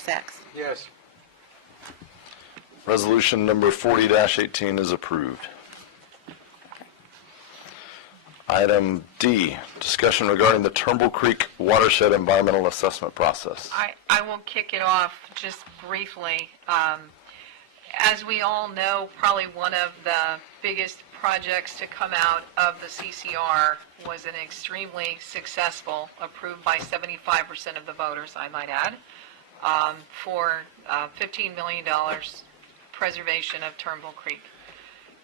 Sacks. Yes. Resolution number 40-18 is approved. Item D, discussion regarding the Turnbull Creek Watershed Environmental Assessment Process. I will kick it off just briefly. As we all know, probably one of the biggest projects to come out of the CCR was an extremely successful, approved by 75% of the voters, I might add, for $15 million preservation of Turnbull Creek.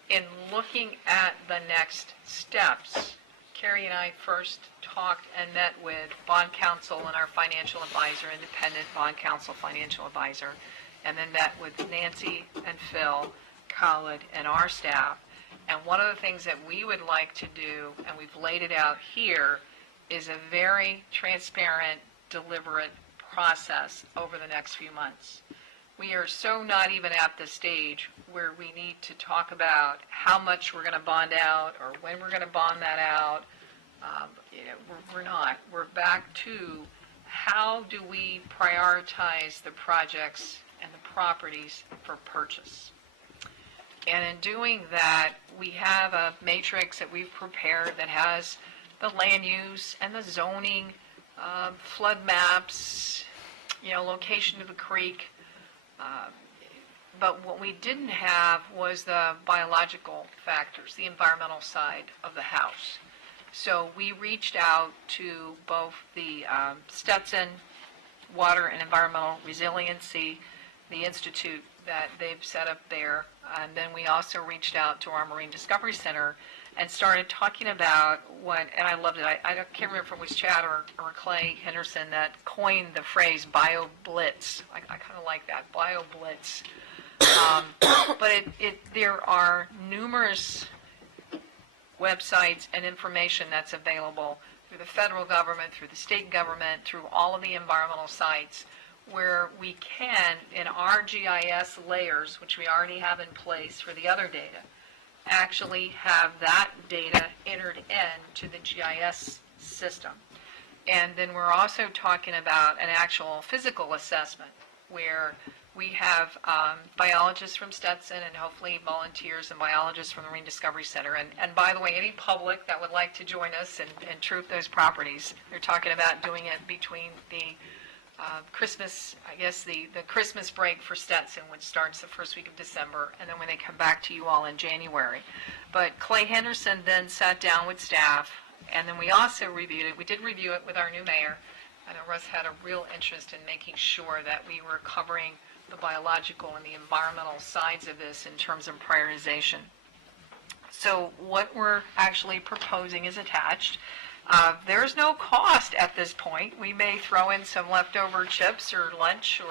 In looking at the next steps, Carrie and I first talked and met with bond counsel and our financial advisor, independent bond counsel financial advisor, and then met with Nancy and Phil, Khalid, and our staff. And one of the things that we would like to do, and we've laid it out here, is a very transparent, deliberate process over the next few months. We are so not even at the stage where we need to talk about how much we're going to bond out or when we're going to bond that out. We're not. We're back to how do we prioritize the projects and the properties for purchase. And in doing that, we have a matrix that we've prepared that has the land use and the zoning, flood maps, location of the creek. But what we didn't have was the biological factors, the environmental side of the house. So we reached out to both the Stetson Water and Environmental Resiliency, the institute that they've set up there, and then we also reached out to our Marine Discovery Center and started talking about what, and I loved it, I can't remember if it was Chad or Clay Henderson that coined the phrase bio-blitz. I kind of like that, bio-blitz. But there are numerous websites and information that's available through the federal government, through the state government, through all of the environmental sites, where we can, in our GIS layers, which we already have in place for the other data, actually have that data entered into the GIS system. And then we're also talking about an actual physical assessment where we have biologists from Stetson and hopefully volunteers and biologists from the Marine Discovery Center. And by the way, any public that would like to join us and troop those properties, they're talking about doing it between the Christmas, I guess the Christmas break for Stetson, which starts the first week of December, and then when they come back to you all in January. But Clay Henderson then sat down with staff, and then we also reviewed it. We did review it with our new mayor. I know Russ had a real interest in making sure that we were covering the biological and the environmental sides of this in terms of prioritization. So what we're actually proposing is attached. There's no cost at this point. We may throw in some leftover chips or lunch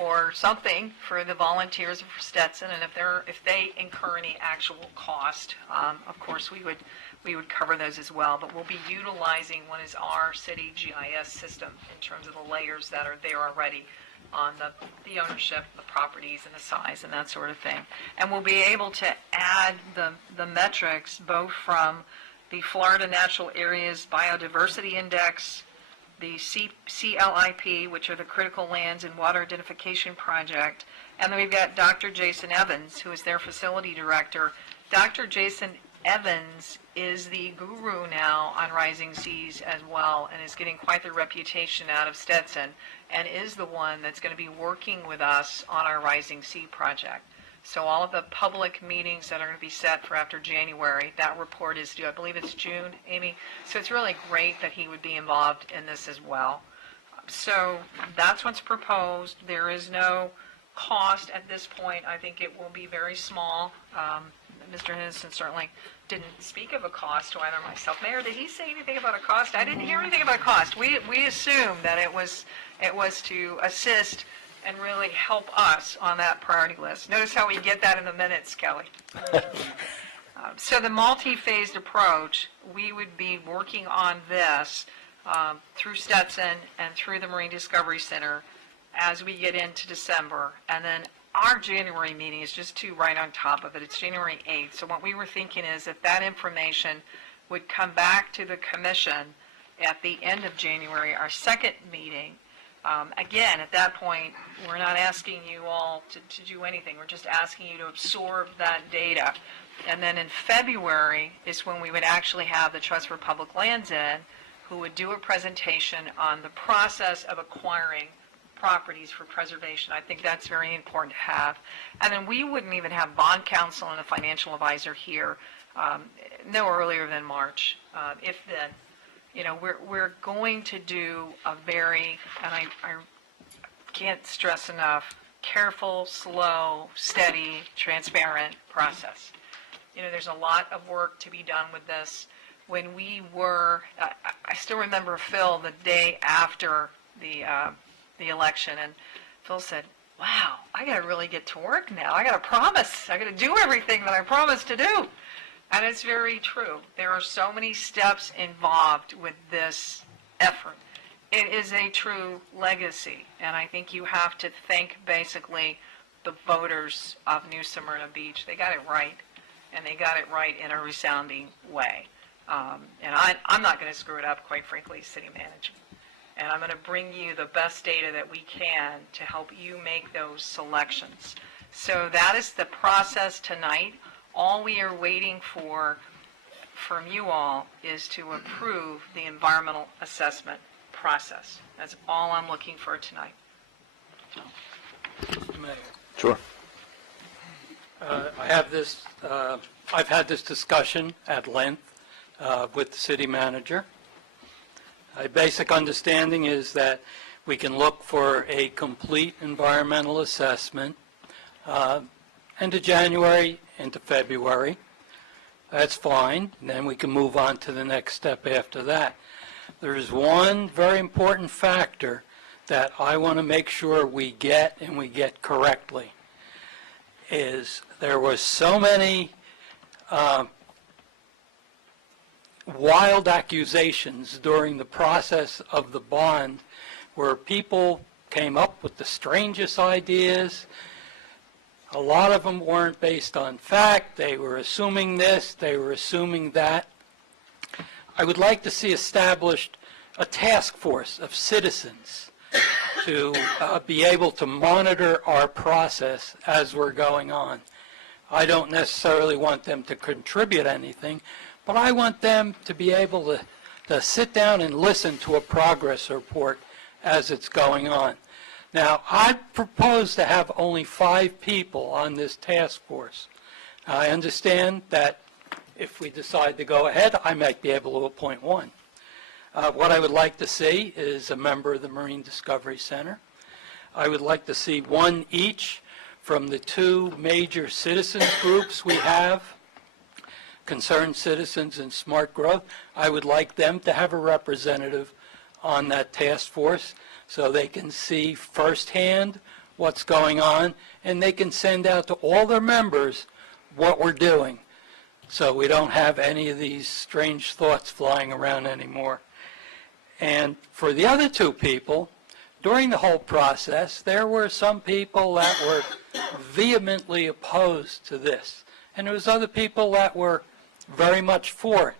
or something for the volunteers for Stetson, and if they incur any actual cost, of course we would cover those as well. But we'll be utilizing what is our city GIS system in terms of the layers that are there already on the ownership, the properties, and the size, and that sort of thing. And we'll be able to add the metrics both from the Florida Natural Areas Biodiversity Index, the CLIP, which are the Critical Lands and Water Identification Project, and then we've got Dr. Jason Evans, who is their facility director. Dr. Jason Evans is the guru now on rising seas as well, and is getting quite the reputation out of Stetson, and is the one that's going to be working with us on our Rising Sea project. So all of the public meetings that are going to be set for after January, that report is due, I believe it's June, Amy. So it's really great that he would be involved in this as well. So that's what's proposed. There is no cost at this point. I think it will be very small. Mr. Henderson certainly didn't speak of a cost to either myself. Mayor, did he say anything about a cost? I didn't hear anything about a cost. We assumed that it was to assist and really help us on that priority list. Notice how we get that in the minutes, Kelly. So the multi-phased approach, we would be working on this through Stetson and through the Marine Discovery Center as we get into December. And then our January meeting is just right on top of it. It's January 8th. So what we were thinking is if that information would come back to the commission at the end of January, our second meeting, Again, at that point, we're not asking you all to do anything. We're just asking you to absorb that data. And then in February is when we would actually have the Trust for Public Lands in, who would do a presentation on the process of acquiring properties for preservation. I think that's very important to have. And then we wouldn't even have bond counsel and a financial advisor here no earlier than March, if then. You know, we're going to do a very, and I can't stress enough, careful, slow, steady, transparent process. You know, there's a lot of work to be done with this. When we were, I still remember Phil the day after the election, and Phil said, wow, I got to really get to work now. I got to promise. I got to do everything that I promised to do. And it's very true. There are so many steps involved with this effort. It is a true legacy, and I think you have to thank basically the voters of New Smyrna Beach. They got it right, and they got it right in a resounding way. And I'm not going to screw it up, quite frankly, city management. And I'm going to bring you the best data that we can to help you make those selections. So that is the process tonight. All we are waiting for from you all is to approve the environmental assessment process. That's all I'm looking for tonight. Mayor, Sure. I have this, I've had this discussion at length with the city manager. A basic understanding is that we can look for a complete environmental assessment end of January into February. That's fine. And then we can move on to the next step after that. There's one very important factor that I want to make sure we get and we get correctly. Is there was so many wild accusations during the process of the bond where people came up with the strangest ideas. A lot of them weren't based on fact. They were assuming this, they were assuming that. I would like to see established a task force of citizens to be able to monitor our process as we're going on. I don't necessarily want them to contribute anything, but I want them to be able to sit down and listen to a progress report as it's going on. Now, I propose to have only 5 people on this task force. I understand that if we decide to go ahead, I might be able to appoint 1. What I would like to see is a member of the Marine Discovery Center. I would like to see 1 each from the 2 major citizens groups we have, Concerned Citizens and Smart Growth. I would like them to have a representative on that task force so they can see firsthand what's going on, and they can send out to all their members what we're doing so we don't have any of these strange thoughts flying around anymore. And for the other 2 people, during the whole process, there were some people that were vehemently opposed to this, and there was other people that were very much for it.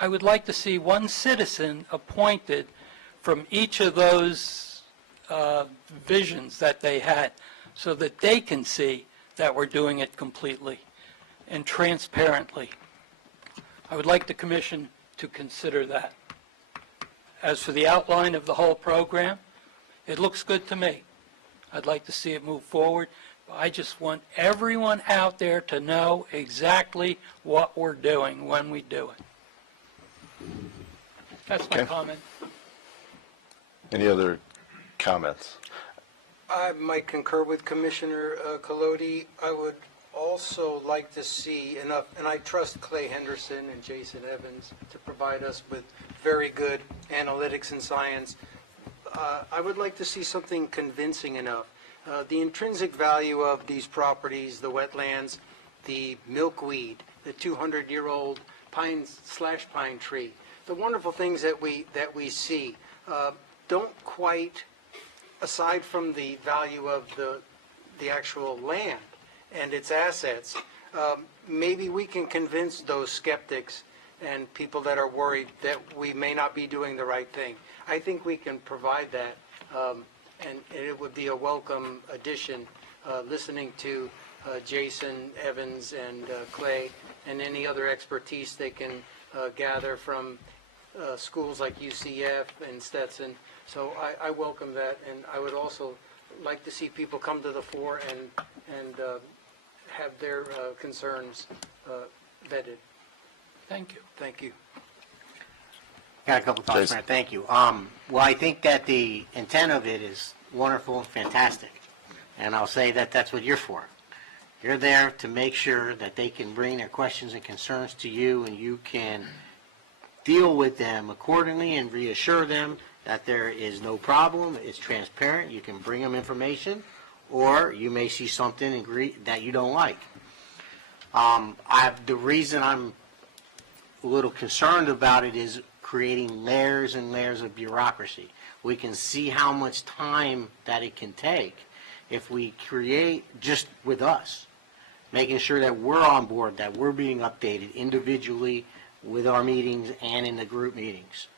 I would like to see 1 citizen appointed from each of those visions that they had so that they can see that we're doing it completely and transparently. I would like the commission to consider that. As for the outline of the whole program, it looks good to me. I'd like to see it move forward. I just want everyone out there to know exactly what we're doing when we do it. That's my comment. Any other comments? I might concur with Commissioner Colodi. I would also like to see enough, and I trust Clay Henderson and Jason Evans to provide us with very good analytics and science. I would like to see something convincing enough. The intrinsic value of these properties, the wetlands, the milkweed, the 200-year-old pine tree, the wonderful things that we see, don't quite, aside from the value of the actual land and its assets, maybe we can convince those skeptics and people that are worried that we may not be doing the right thing. I think we can provide that and it would be a welcome addition, listening to Jason, Evans, and Clay, and any other expertise they can gather from schools like UCF and Stetson. So I welcome that, and I would also like to see people come to the fore and have their concerns vetted. Thank you. Thank you. Got a couple thoughts, Jason. Mayor. Thank you. Well, I think that the intent of it is wonderful and fantastic. And I'll say that that's what you're for. You're there to make sure that they can bring their questions and concerns to you, and you can deal with them accordingly and reassure them that there is no problem, it's transparent, you can bring them information, or you may see something that you don't like. The reason I'm a little concerned about it is creating layers and layers of bureaucracy. We can see how much time that it can take if we create just with us, making sure that we're on board, that we're being updated individually with our meetings and in the group meetings.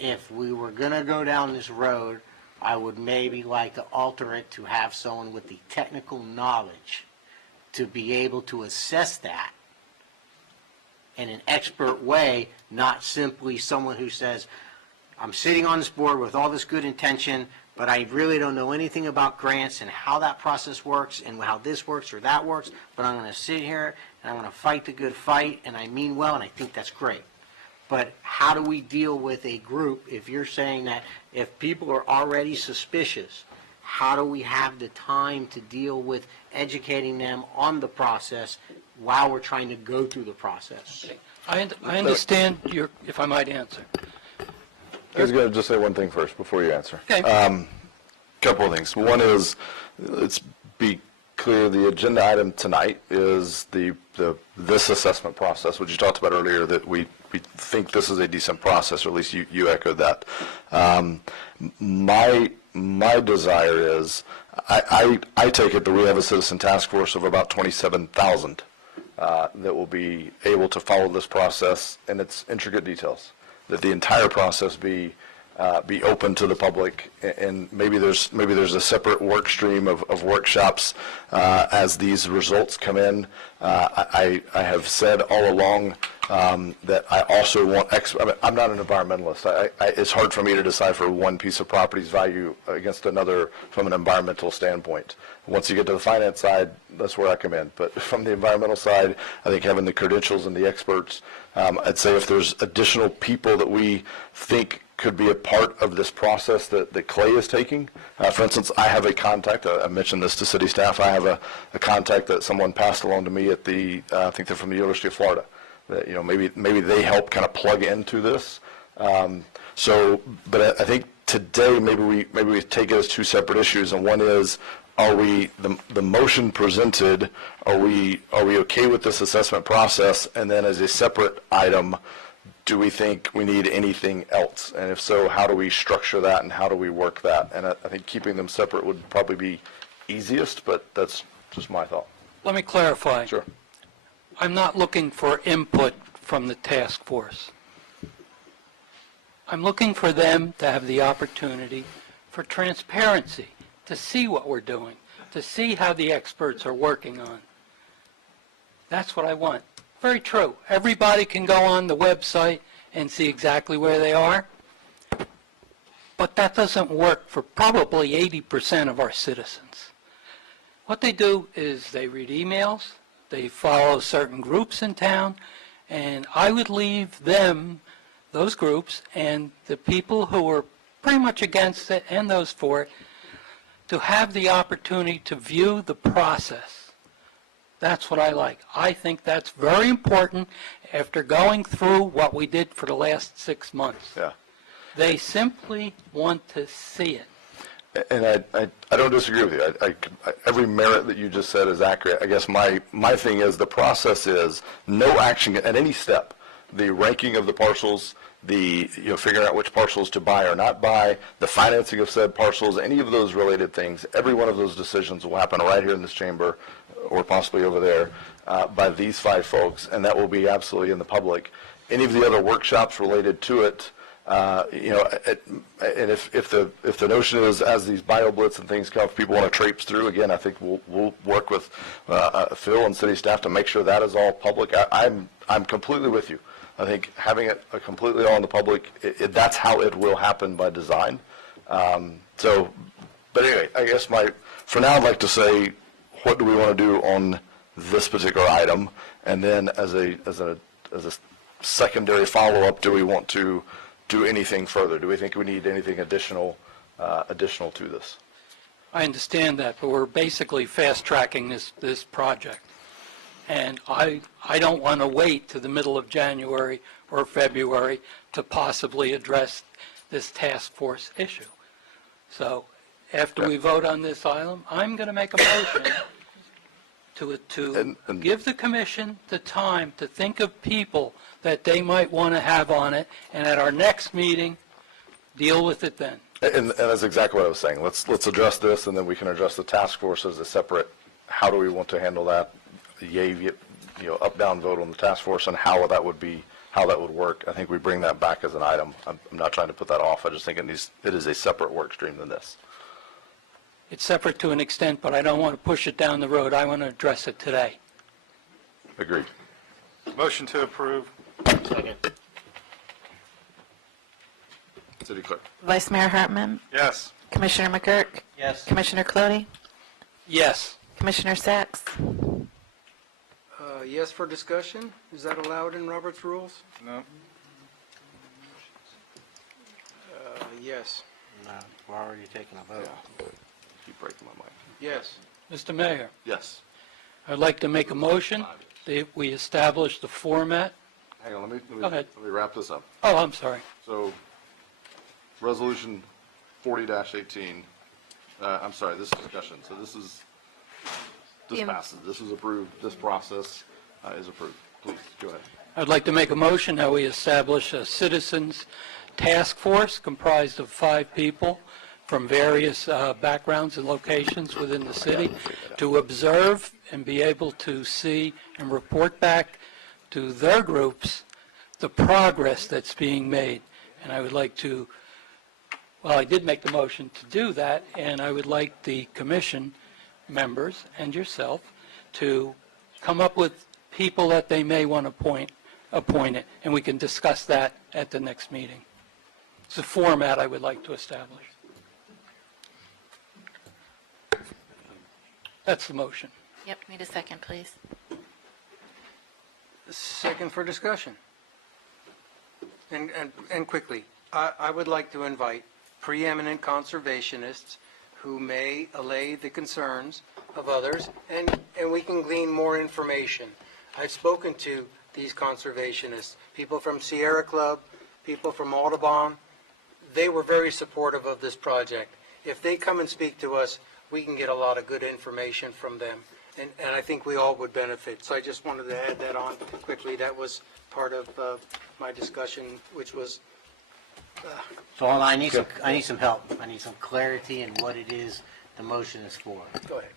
If we were going to go down this road, I would maybe like to alter it to have someone with the technical knowledge to be able to assess that in an expert way, not simply someone who says, I'm sitting on this board with all this good intention, but I really don't know anything about grants and how that process works and how this works or that works, but I'm going to sit here and I'm going to fight the good fight, and I mean well, and I think that's great. But how do we deal with a group if you're saying that if people are already suspicious, how do we have the time to deal with educating them on the process while we're trying to go through the process? I understand your, if I might answer. I was going to just say one thing first before you answer. Okay. Couple of things. One is, let's be clear, the agenda item tonight is this assessment process, which you talked about earlier, that we think this is a decent process, or at least you echoed that. My desire is, I take it that we have a citizen task force of about 27,000 that will be able to follow this process in its intricate details, that the entire process be open to the public, and maybe there's a separate work stream of workshops as these results come in. I have said all along that I also want I'm not an environmentalist. It's hard for me to decipher one piece of property's value against another from an environmental standpoint. Once you get to the finance side, that's where I come in. But from the environmental side, I think having the credentials and the experts, I'd say if there's additional people that we think could be a part of this process that Clay is taking. For instance, I have a contact, I mentioned this to city staff, I have a contact that someone passed along to me at I think they're from the University of Florida, that, maybe they help kind of plug into this. But I think today maybe we take it as two separate issues, and one is, are we, the motion presented, are we okay with this assessment process, and then as a separate item, do we think we need anything else? And if so, how do we structure that and how do we work that? And I think keeping them separate would probably be easiest, but that's just my thought. Let me clarify. Sure. I'm not looking for input from the task force. I'm looking for them to have the opportunity for transparency, to see what we're doing, to see how the experts are working on. That's what I want. Very true. Everybody can go on the website and see exactly where they are, but that doesn't work for probably 80% of our citizens. What they do is they read emails, they follow certain groups in town, and I would leave them, those groups, and the people who are pretty much against it and those for it, to have the opportunity to view the process. That's what I like. I think that's very important after going through what we did for the last 6 months. Yeah. They simply want to see it. And I don't disagree with you. Every merit that you just said is accurate. I guess my thing is the process is no action at any step. The ranking of the parcels, the figuring out which parcels to buy or not buy, the financing of said parcels, any of those related things, every one of those decisions will happen right here in this chamber or possibly over there by these 5 folks, and that will be absolutely in the public. Any of the other workshops related to it, And if the notion is, as these BioBlitz and things come, if people want to traipse through, again, I think we'll work with Phil and city staff to make sure that is all public. I'm completely with you. I think having it completely all in the public, that's how it will happen by design. But anyway, I guess for now, I'd like to say, what do we want to do on this particular item? And then as a secondary follow-up, do we want to do anything further? Do we think we need anything additional to this? I understand that, but we're basically fast-tracking this project. And I don't want to wait to the middle of January or February to possibly address this task force issue. So after we vote on this item, I'm going to make a motion to give the commission the time to think of people that they might want to have on it, and at our next meeting, deal with it then. And that's exactly what I was saying. Let's address this, and then we can address the task force as a separate, how do we want to handle that? Yay, up, down vote on the task force and how that would work. I think we bring that back as an item. I'm not trying to put that off. I just think it is a separate work stream than this. It's separate to an extent, but I don't want to push it down the road. I want to address it today. Agreed. Motion to approve. Second. City Clerk. Vice Mayor Hartman, Yes. Commissioner McGurk, Yes. Commissioner Cloney, Yes. Commissioner Sacks. Yes for discussion? Is that allowed in Robert's rules? No. Yes. No, we're already taking a vote. Keep breaking my mic. Yes. Mr. Mayor, Yes. I'd like to make a motion that we establish the format. Hang on, Go ahead. let me wrap this up. Oh, I'm sorry. So, Resolution 40-18, I'm sorry, this is discussion. So this passes. This is approved. This process is approved. Please, go ahead. I'd like to make a motion that we establish a citizens task force comprised of 5 people from various backgrounds and locations within the city to observe and be able to see and report back to their groups the progress that's being made. And I would like to, well, I did make the motion to do that, and I would like the commission members and yourself to come up with people that they may want to appoint it, and we can discuss that at the next meeting. It's a format I would like to establish. That's the motion. Yep, need a second, please. Second for discussion. And quickly, I would like to invite preeminent conservationists who may allay the concerns of others, and we can glean more information. I've spoken to these conservationists, people from Sierra Club, people from Audubon. They were very supportive of this project. If they come and speak to us, we can get a lot of good information from them, and I think we all would benefit. So I just wanted to add that on quickly. That was part of my discussion, which was, So I need some help. I need some clarity in what it is the motion is for. go ahead.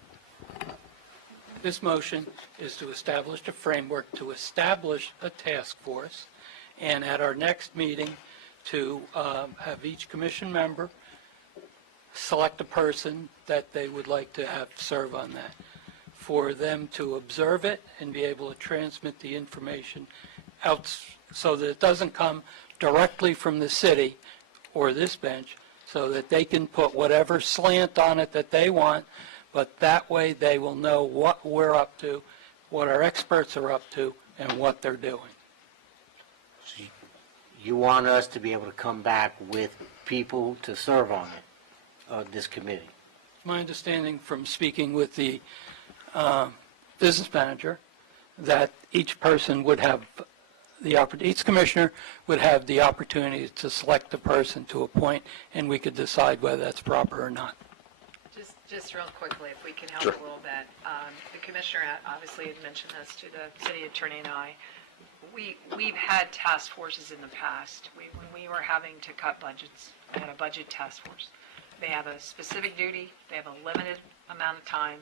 This motion is to establish a framework to establish a task force, and at our next meeting, to have each commission member select a person that they would like to have serve on that, for them to observe it and be able to transmit the information out so that it doesn't come directly from the city or this bench, so that they can put whatever slant on it that they want, but that way they will know what we're up to, what our experts are up to, and what they're doing. You want us to be able to come back with people to serve on it, this committee. My understanding from speaking with the business manager, that each person would have each commissioner would have the opportunity to select the person to appoint, and we could decide whether that's proper or not. Just real quickly, if we can help Sure. a little bit. The commissioner obviously had mentioned this to the city attorney and I. We've had task forces in the past. When we were having to cut budgets, I had a budget task force. They have a specific duty, they have a limited amount of time,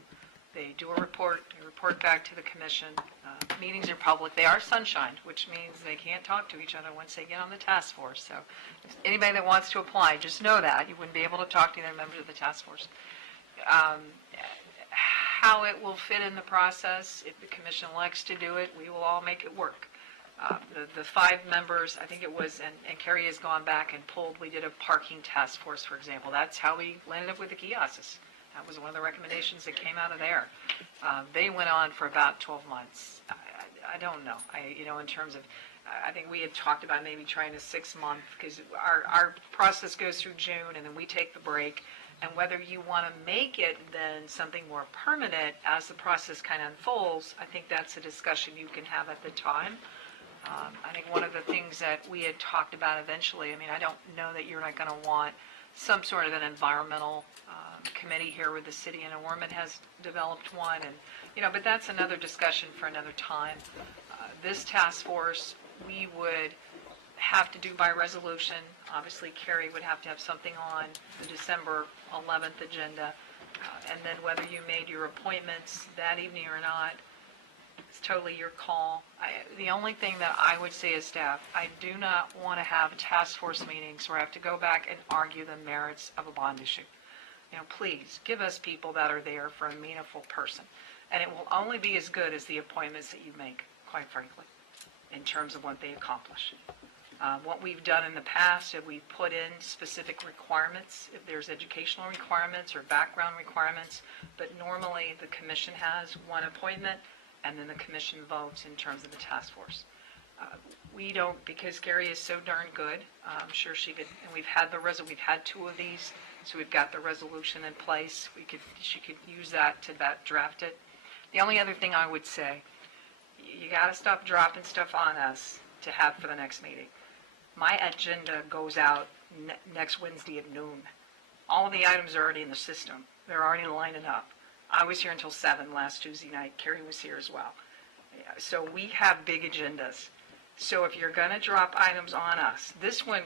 They do a report, they report back to the commission. Meetings are public. They are sunshined, which means they can't talk to each other once they get on the task force. So if anybody that wants to apply, just know that. You wouldn't be able to talk to other members of the task force. How it will fit in the process, if the commission elects to do it, we will all make it work. The 5 members, I think it was, and Carrie has gone back and pulled, we did a parking task force, for example. That's how we landed up with the kiosks. That was one of the recommendations that came out of there. They went on for about 12 months. I don't know. In terms of, I think we had talked about maybe trying a 6-month, because our process goes through June, and then we take the break. And whether you want to make it then something more permanent as the process kind of unfolds, I think that's a discussion you can have at the time. I think one of the things that we had talked about eventually, I don't know that you're not going to want some sort of an environmental committee here with the city, and Ormond has developed one, and but that's another discussion for another time. This task force, we would have to do by resolution. Obviously, Carrie would have to have something on the December 11th agenda, and then whether you made your appointments that evening or not, it's totally your call. The only thing that I would say as staff, I do not want to have task force meetings where I have to go back and argue the merits of a bond issue. Please give us people that are there for a meaningful person, and it will only be as good as the appointments that you make, quite frankly, in terms of what they accomplish. What we've done in the past is we've put in specific requirements, if there's educational requirements or background requirements, but normally the commission has one appointment, and then the commission votes in terms of the task force. We don't, because Gary is so darn good, I'm sure she could, and we've had 2 of these, so we've got the resolution in place. She could use that to draft it. The only other thing I would say, you got to stop dropping stuff on us to have for the next meeting. My agenda goes out next Wednesday at noon. All of the items are already in the system. They're already lining up. I was here until 7 last Tuesday night. Carrie was here as well. So we have big agendas. So if you're going to drop items on us, this one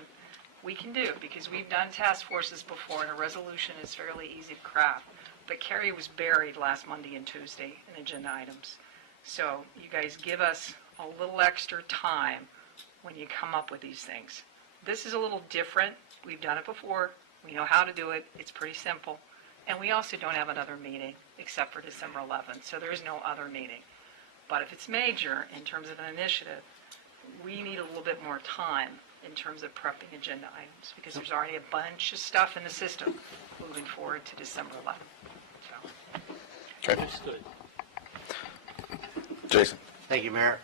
we can do, because we've done task forces before, and a resolution is fairly easy to craft. But Carrie was buried last Monday and Tuesday in agenda items. So you guys give us a little extra time when you come up with these things. This is a little different. We've done it before. We know how to do it. It's pretty simple. And we also don't have another meeting except for December 11th, so there is no other meeting. But if it's major in terms of an initiative, we need a little bit more time in terms of prepping agenda items, because there's already a bunch of stuff in the system moving forward to December 11th. So. Okay. Understood. Jason? Thank you, Mayor.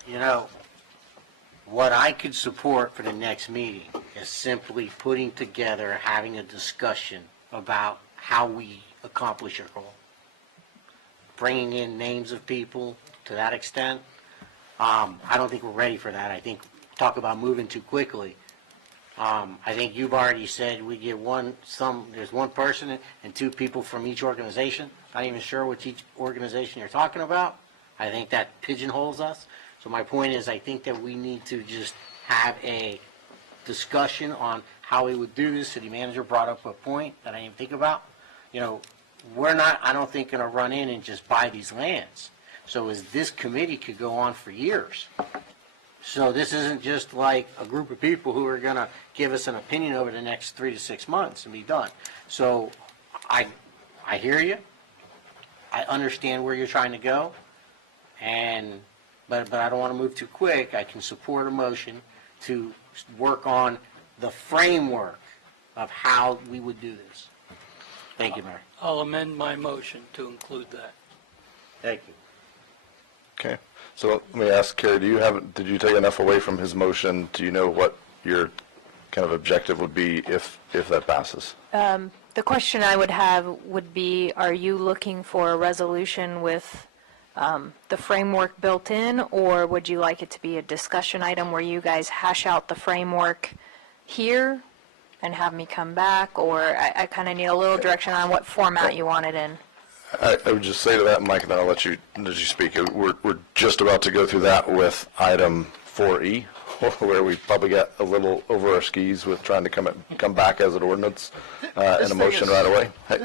What I could support for the next meeting is simply putting together, having a discussion about how we accomplish our goal. Bringing in names of people to that extent, I don't think we're ready for that. I think, talk about moving too quickly. I think you've already said we get there's one person and 2 people from each organization. Not even sure which each organization you're talking about. I think that pigeonholes us. So my point is, I think that we need to just have a discussion on how we would do this. City manager brought up a point that I didn't think about. We're not, I don't think, going to run in and just buy these lands. So this committee could go on for years. So this isn't just like a group of people who are going to give us an opinion over the next 3 to 6 months and be done. So I hear you. I understand where you're trying to go. But I don't want to move too quick. I can support a motion to work on the framework of how we would do this. Thank you, Mayor. I'll amend my motion to include that. Thank you. Okay. So let me ask Carrie, did you take enough away from his motion? Do you know what your kind of objective would be if that passes? The question I would have would be, are you looking for a resolution with the framework built in, or would you like it to be a discussion item where you guys hash out the framework here and have me come back, or I kind of need a little direction on what format you want it in? I would just say to that, Mike, and then I'll let you speak. We're just about to go through that with item 4E, where we probably got a little over our skis with trying to come back as an ordinance and a motion right away. Hey,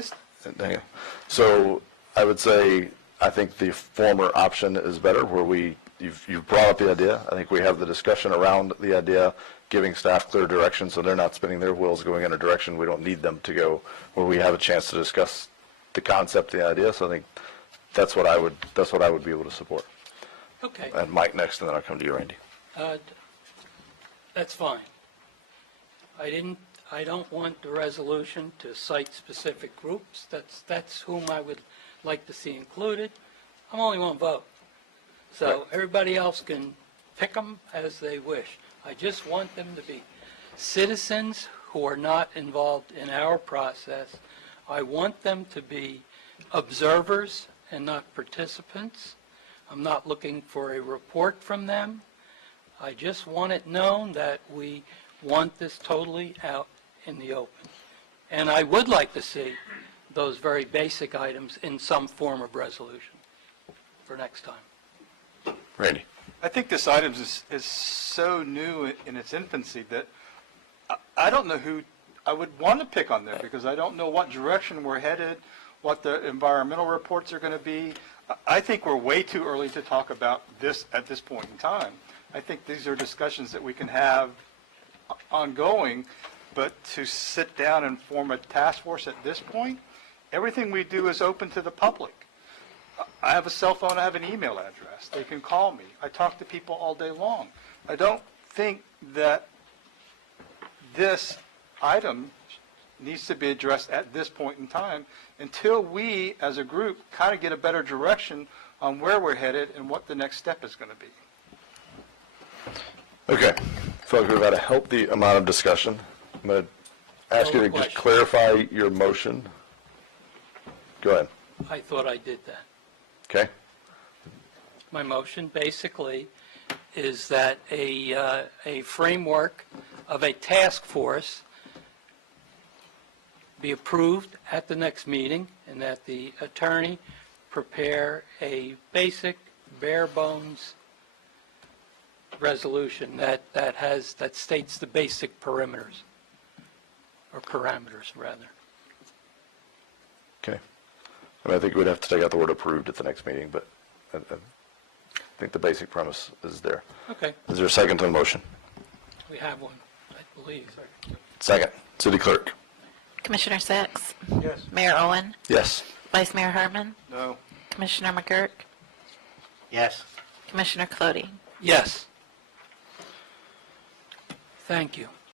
hang on. So I would say I think the former option is better, where you've brought up the idea. I think we have the discussion around the idea, giving staff clear direction so they're not spinning their wheels going in a direction we don't need them to go, where we have a chance to discuss the concept, the idea. So I think that's what I would be able to support. Okay, And Mike next, and then I'll come to you, Randy. that's fine. I don't want the resolution to cite specific groups. That's whom I would like to see included. I'm only one vote. So everybody else can pick them as they wish. I just want them to be citizens who are not involved in our process. I want them to be observers and not participants. I'm not looking for a report from them. I just want it known that we want this totally out in the open. And I would like to see those very basic items in some form of resolution for next time. Randy. I think this item is so new in its infancy that I don't know who I would want to pick on there, because I don't know what direction we're headed, what the environmental reports are going to be. I think we're way too early to talk about this at this point in time. I think these are discussions that we can have ongoing, but to sit down and form a task force at this point, everything we do is open to the public. I have a cell phone, I have an email address. They can call me. I talk to people all day long. I don't think that this item needs to be addressed at this point in time until we, as a group, kind of get a better direction on where we're headed and what the next step is going to be. Okay. I feel like we've had a healthy amount of discussion. I'm going to ask you to just clarify your motion. Go ahead. I thought I did that. Okay? My motion basically is that a framework of a task force be approved at the next meeting, and that the attorney prepare a basic, bare bones resolution that states the basic perimeters, or parameters rather. Okay. And I think we'd have to take out the word approved at the next meeting, but I think the basic premise is there. Okay, Is there a second to the motion? we have one, I believe. Second. City Clerk. Commissioner Sacks? Yes. Mayor Owen? Yes. Vice Mayor Harmon? No. Commissioner McGurk? Yes. Commissioner Clody? Yes. Thank you.